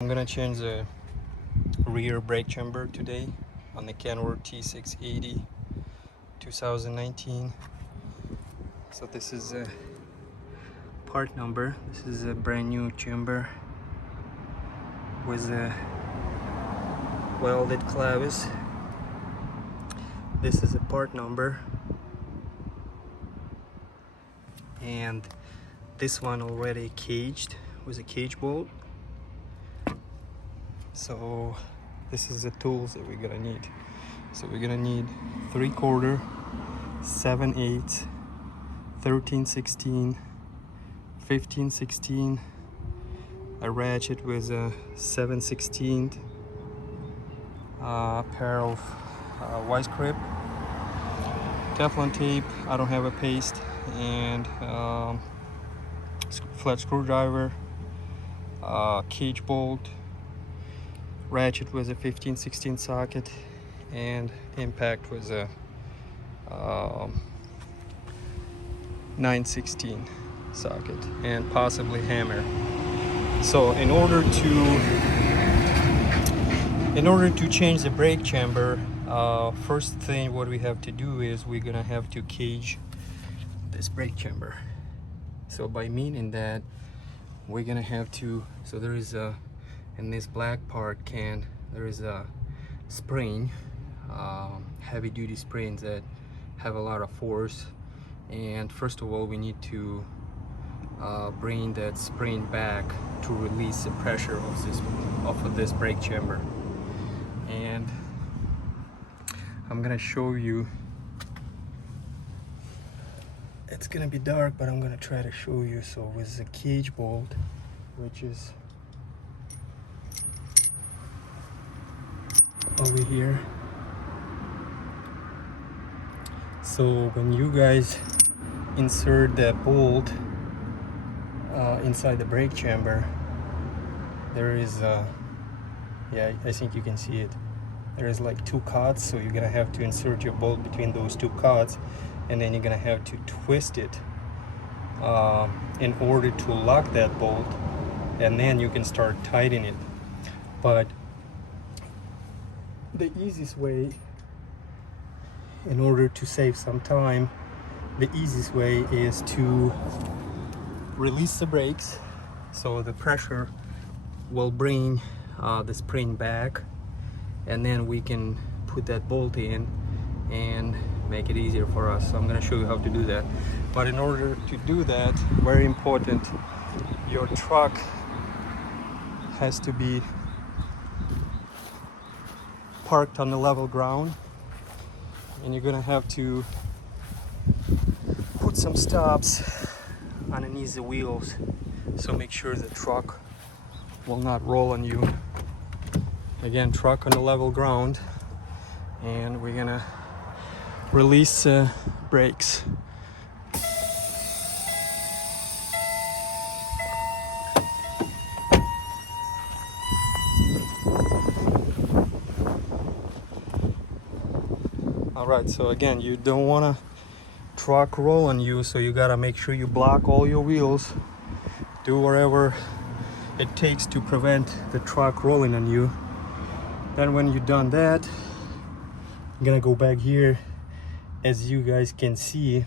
I'm gonna change the rear brake chamber today on the Kenworth T680 2019. So this is a part number. This is a brand new chamber with a welded clevis. This is a part number, and this one already caged with a cage bolt. So this is the tools that we're gonna need. So we're gonna need 3/4, 7/8, 13/16, 15/16, a ratchet with a 7/16, a pair of vice grip, Teflon tape. I don't have a paste, and flat screwdriver, cage bolt, ratchet was a 15/16 socket, and impact was a 9/16 socket, and possibly hammer. So in order to change the brake chamber, first thing what we have to do is we're gonna have to cage this brake chamber. So by meaning that we're gonna have to, so there is a, in this black part can, there is a spring, heavy duty springs that have a lot of force, and first of all we need to bring that spring back to release the pressure of this brake chamber. And I'm gonna show you, it's gonna be dark but I'm gonna try to show you. So with the cage bolt, which is over here, so when you guys insert that bolt inside the brake chamber, there is yeah, I think you can see it, there is like 2 cuts, so you're gonna have to insert your bolt between those 2 cuts, and then you're gonna have to twist it in order to lock that bolt, and then you can start tightening it. But the easiest way, in order to save some time, the easiest way is to release the brakes, so the pressure will bring the spring back, and then we can put that bolt in and make it easier for us. So I'm going to show you how to do that. But in order to do that, very important, your truck has to be parked on the level ground, and you're going to have to put some stops underneath the wheels, so make sure the truck will not roll on you. Again, truck on the level ground, and we're gonna release brakes. All right, so again, you don't want to truck roll on you, so you gotta make sure you block all your wheels, do whatever it takes to prevent the truck rolling on you. Then when you're done that, I'm gonna go back here. As you guys can see,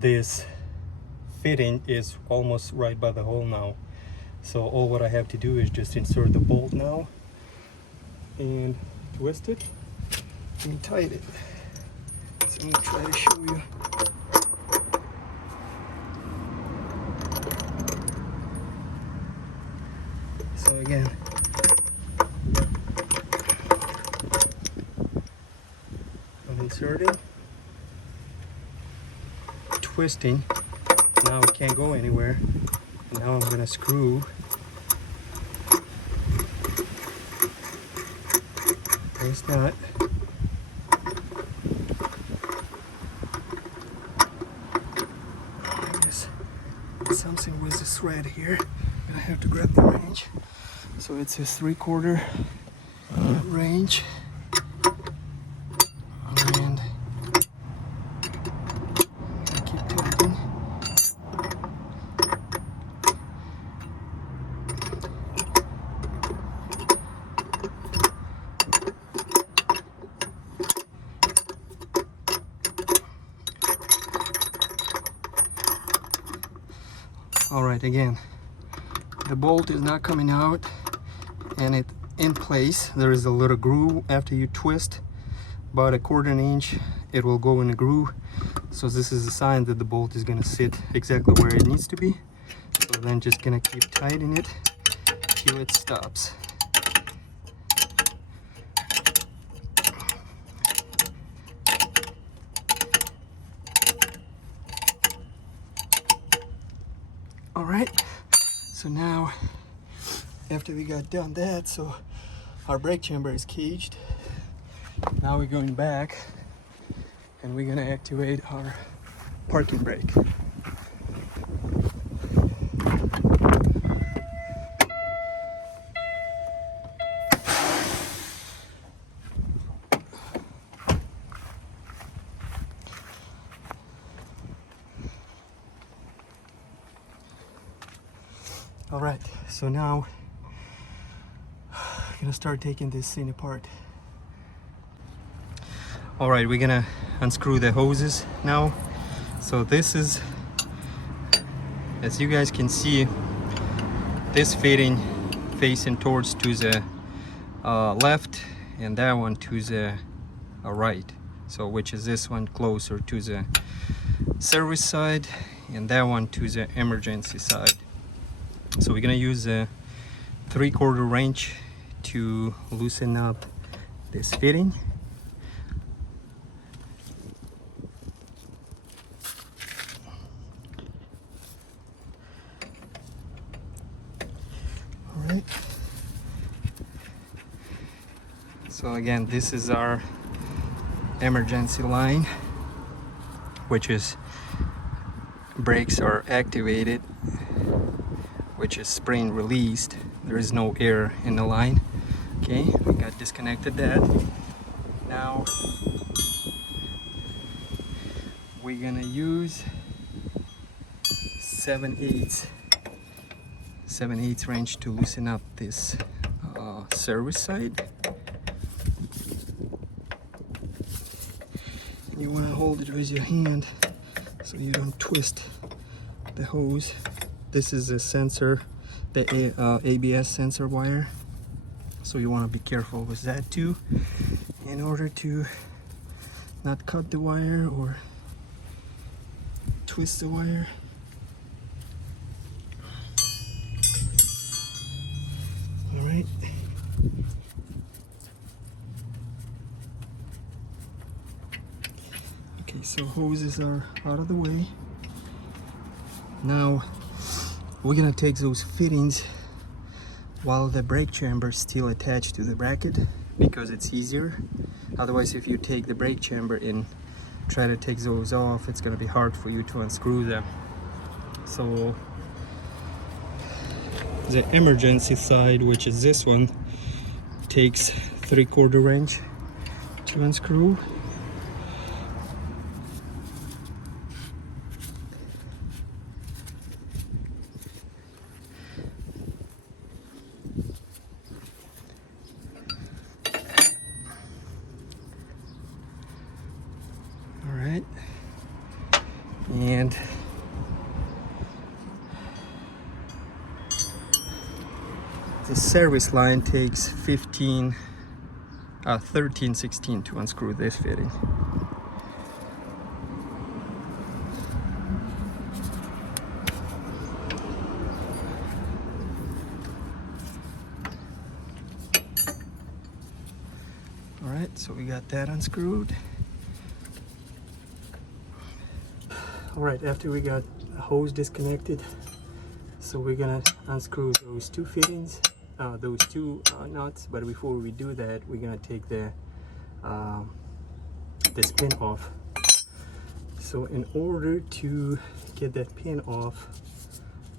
this fitting is almost right by the hole now, so all what I have to do is just insert the bolt now and twist it and tighten it. So I'm gonna try to show you. So again, I'm inserting, twisting, now it can't go anywhere. Now I'm gonna screw. There's nut. Something with this thread here. I have to grab the wrench. So it's a 3/4 wrench, and keep tightening. right, again, the bolt is not coming out, and it in place. There is a little groove after you twist, about a 1/4 inch. It will go in a groove. So this is a sign that the bolt is gonna sit exactly where it needs to be. So then just gonna keep tightening it till it stops. All right, so now after we got done that, so our brake chamber is caged. Now we're going back and we're gonna activate our parking brake. All right, so now I'm gonna start taking this thing apart. All right, we're gonna unscrew the hoses now. So this is, as you guys can see, this fitting facing towards to the left, and that one to the right. So which is this one closer to the service side, and that one to the emergency side. So we're gonna use a 3/4 wrench to loosen up this fitting. All right. So again, this is our emergency line, which is brakes are activated, which is spring released. There is no air in the line. Okay, we got disconnected that. Now we're gonna use 7/8 wrench to loosen up this service side. You want to hold it with your hand so you don't twist the hose. This is a sensor, the ABS sensor wire, so you want to be careful with that too, in order to not cut the wire or twist the wire. All right. Okay, so hoses are out of the way. Now we're gonna take those fittings while the brake chamber is still attached to the bracket, because it's easier. Otherwise, if you take the brake chamber and try to take those off, it's gonna be hard for you to unscrew them. So the emergency side, which is this one, takes 3/4 wrench to unscrew. And the service line takes 13/16 to unscrew this fitting. All right, so we got that unscrewed. All right, after we got the hose disconnected, so we're gonna unscrew those two fittings, those two nuts. But before we do that, we're gonna take the this pin off. So in order to get that pin off,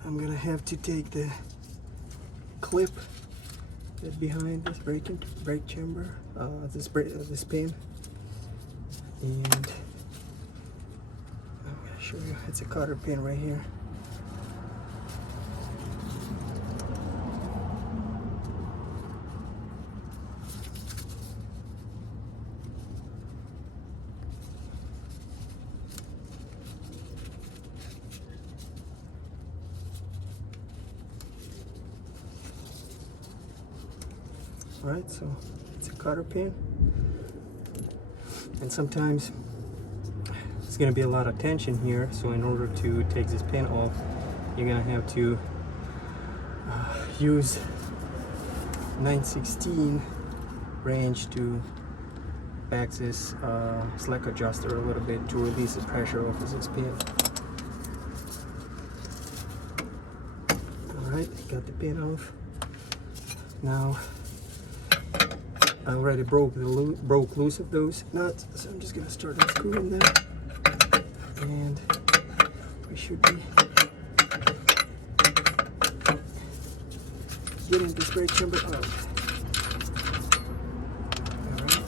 I'm gonna have to take the clip that behind this brake chamber, this pin, and show you, it's a cotter pin right here. Alright, so it's a cotter pin, and sometimes it's going to be a lot of tension here, so in order to take this pin off, you're going to have to use 9/16 wrench to back this slack adjuster a little bit to release the pressure off of this pin. Alright, got the pin off. Now I already broke loose of those nuts, so I'm just gonna start unscrewing them, and we should be getting this brake chamber out. Alright.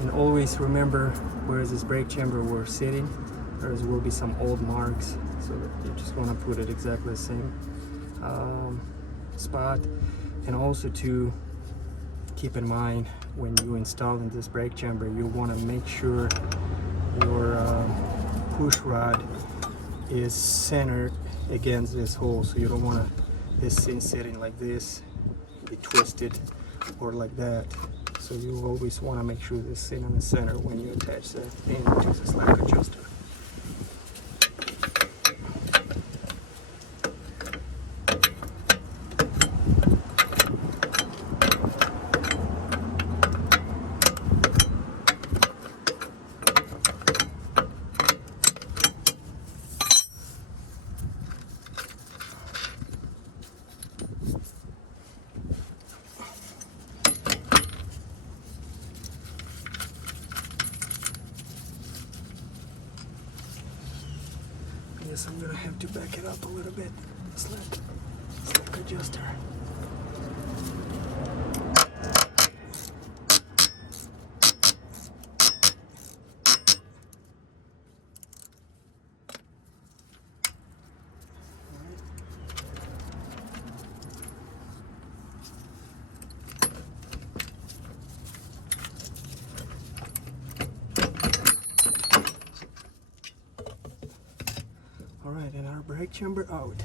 And always remember where this brake chamber was sitting. There will be some old marks, so you just want to put it exactly the same spot. And also to keep in mind, when you install in this brake chamber, you want to make sure your push rod is centered against this hole, so you don't want this thing sitting like this, be twisted or like that. So you always want to make sure this thing in the center when you attach the pin to the slack adjuster. Yes, I'm gonna have to back it up a little bit. Slack adjuster. Alright, and our brake chamber out.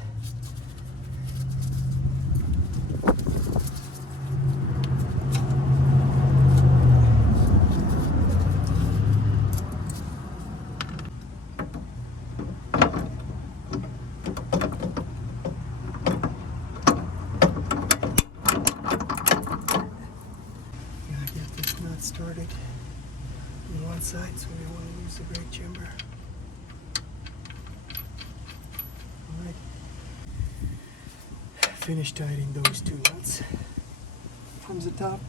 Gotta get this nut started on one side, so we don't want to lose the brake chamber. Finish tightening those two nuts from the top.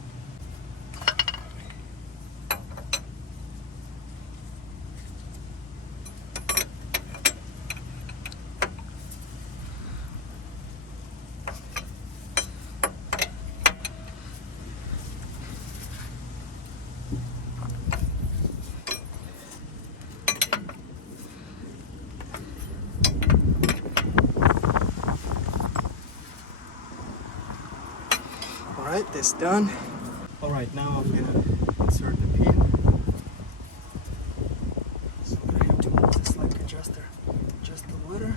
Alright, this done. Alright, now I'm gonna insert the pin. So I'm gonna have to move the slack adjuster just a little.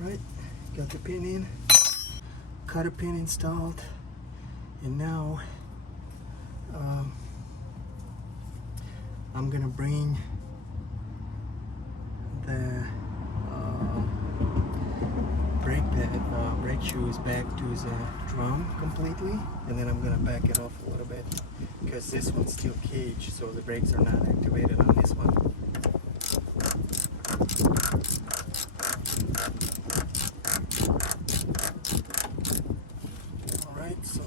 Right, got the pin in, cotter pin installed, and now I'm gonna bring the brake shoes back to the drum completely, and then I'm gonna back it off a little bit because this one's still caged, so the brakes are not activated on this one. Alright, so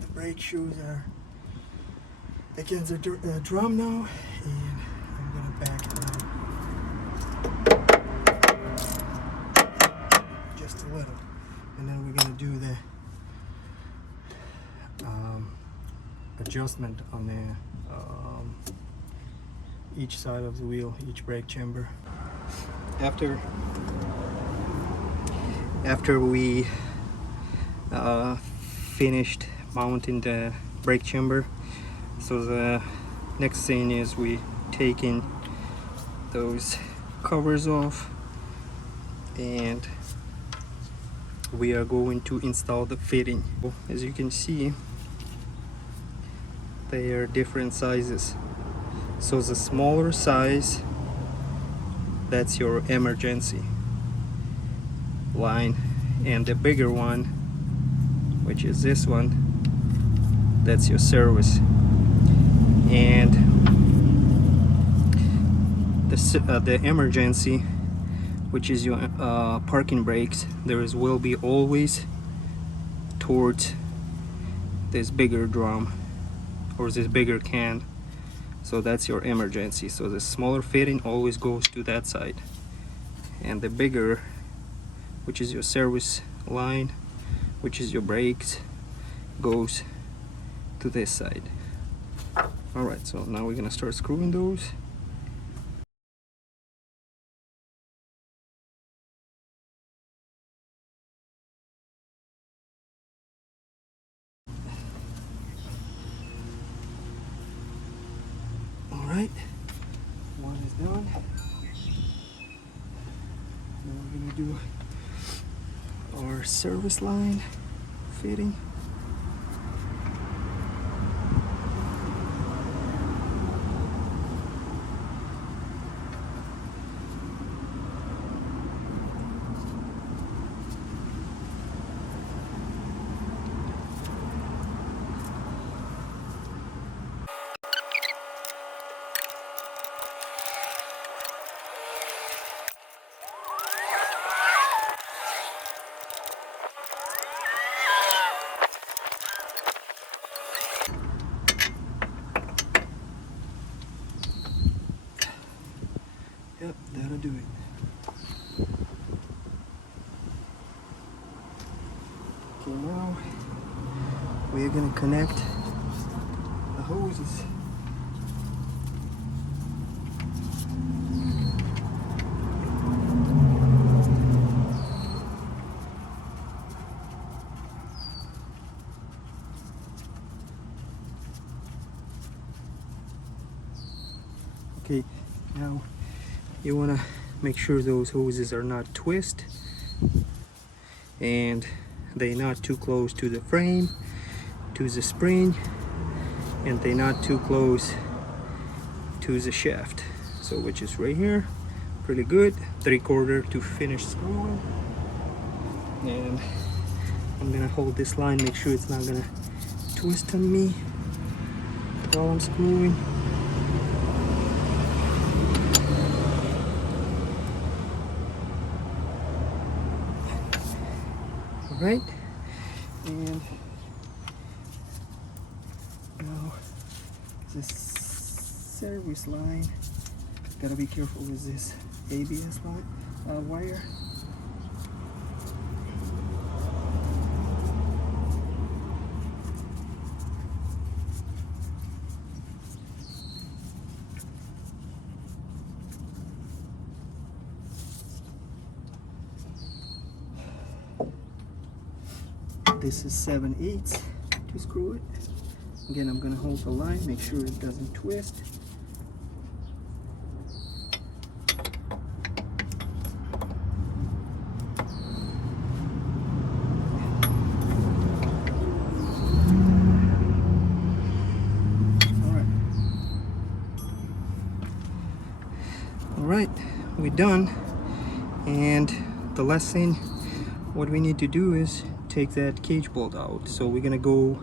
the brake shoes are against the drum now, and I'm gonna back it down just a little. and then we're gonna do the adjustment on the each side of the wheel, each brake chamber. After we finished mounting the brake chamber, so the next thing is we taking those covers off, and we are going to install the fitting. As you can see, they are different sizes. So the smaller size, that's your emergency line, and the bigger one, which is this one, that's your service. And the emergency, which is your parking brakes, will be always towards this bigger drum or this bigger can. So that's your emergency. So the smaller fitting always goes to that side, and the bigger, which is your service line, which is your brakes, goes to this side. All right, so now we're gonna start screwing those. All right, one is done. Now we're gonna do our service line fitting. Yep, that'll do it. Okay, now we're gonna connect the hoses. Okay, now you want to make sure those hoses are not twist and they're not too close to the frame, to the spring, and they're not too close to the shaft. So which is right here, pretty good, 3/4 to finish screwing. And I'm gonna hold this line, make sure it's not gonna twist on me while I'm screwing. Right, and now this service line, gotta be careful with this ABS line, wire. This is 7/8 to screw it. Again, I'm gonna hold the line, make sure it doesn't twist. All right, we're done. And the last thing, what we need to do is take that cage bolt out. So we're gonna go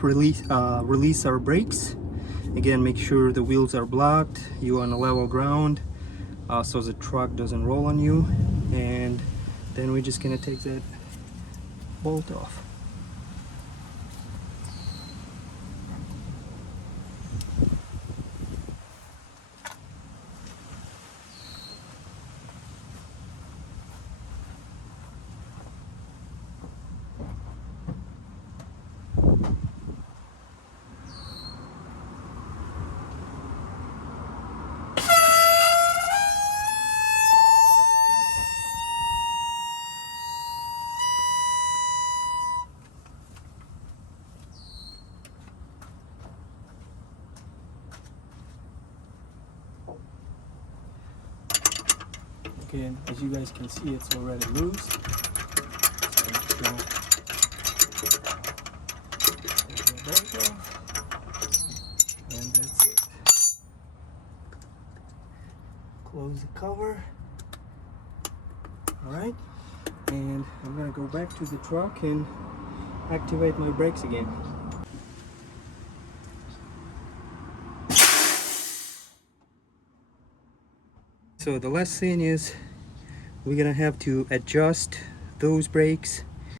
release our brakes. Again, make sure the wheels are blocked, you're on a level ground, so the truck doesn't roll on you. And then we're just gonna take that bolt off. Okay, and as you guys can see, it's already loose. So there we go. And that's it. Close the cover. Alright, and I'm gonna go back to the truck and activate my brakes again. So the last thing is we're gonna have to adjust those brakes